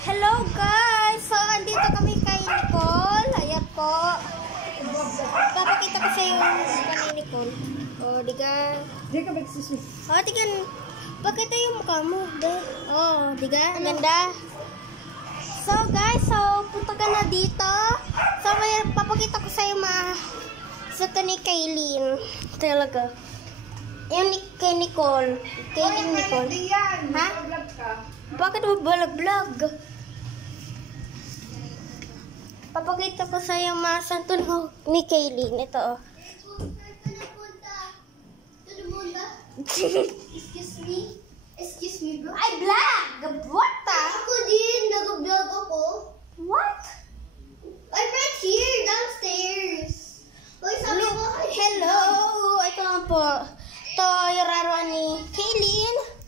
Hello guys! So, andito kami kay Nicole. Ayan po. Papakita ko sa yung kay Nicole. O, diga. Diga, excuse me. O, tigan. Pakita yung mukha mo. O, diga. Ang ganda. So, guys. So, punta ka na dito. So, may papakita ko sa yung sa ni Kaylin. Talaga. Yung kay Nicole. Kaylin Nicole. Ha? Bakit mo vlog? Papakita ko sa iyo mga santo ni Kaylin. Ito, oh. Excuse me, bro. Ay, vlog! What the? Ako din, nag-vlog ako. What? My friend's here, downstairs. Uy, sabi mo, Hello! Ito nga po. Ito yung raruan ni Kaylin.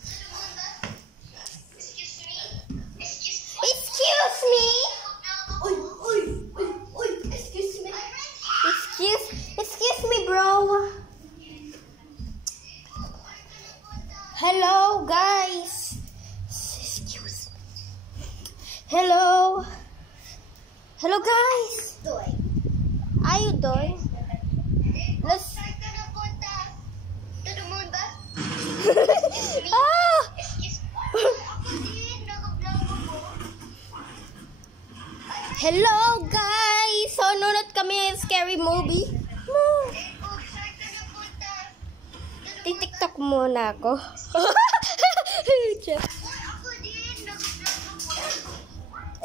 Excuse me? Excuse me, bro. Hello, guys. Excuse me. Hello. Hello, guys. Are you doing? Let's. Ah! Hello, guys. So, nunod kami ng scary movie. TikTok muna ako.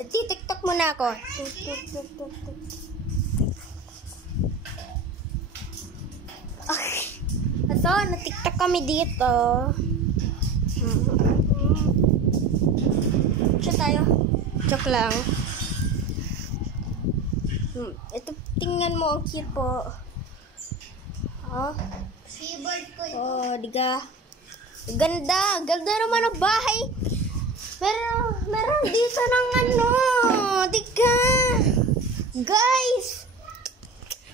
TikTok muna ako. So, na-TikTok kami dito. Siya tayo. Joke lang. Ito, tingnan mo. Ang cute po. Oh. favorite ko ito. Oh, diga. Ganda. Ganda naman ang bahay. Meron dito ng ano. Diga. Guys.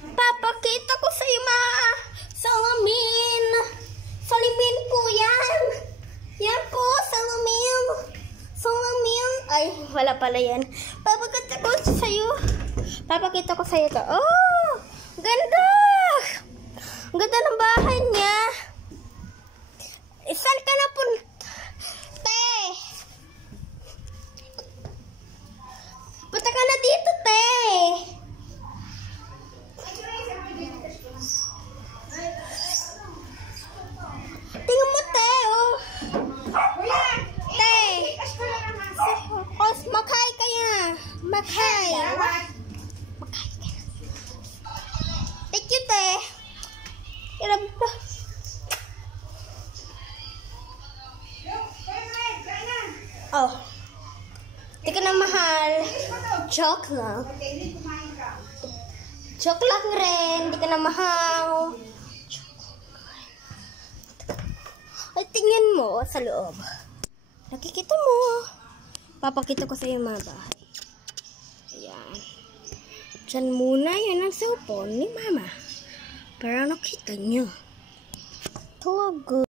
Papakita ko sa iyo mga salamin. Salamin po yan. Yan po, salamin. Salamin. Ay, wala pala yan. Papakita ko sa iyo. Papakita ko sa iyo ito. Oh, ganda. Ang ganda ng bahay niya. Saan ka na punta? Te! Punta ka na dito, te! Tingnan mo, te, oh! Te! Makay ka na! Makay! Makay ka na! Thank you, te! Oh. Di ka na mahal. Joke lang. Joke lang rin. Di ka na mahal. Ay, tingnan mo sa loob. Nakikita mo. Papakita ko sa iyo mga bahay. Ayan. Diyan muna yan ang cellphone ni mama. Para nakita nyo. Talaga.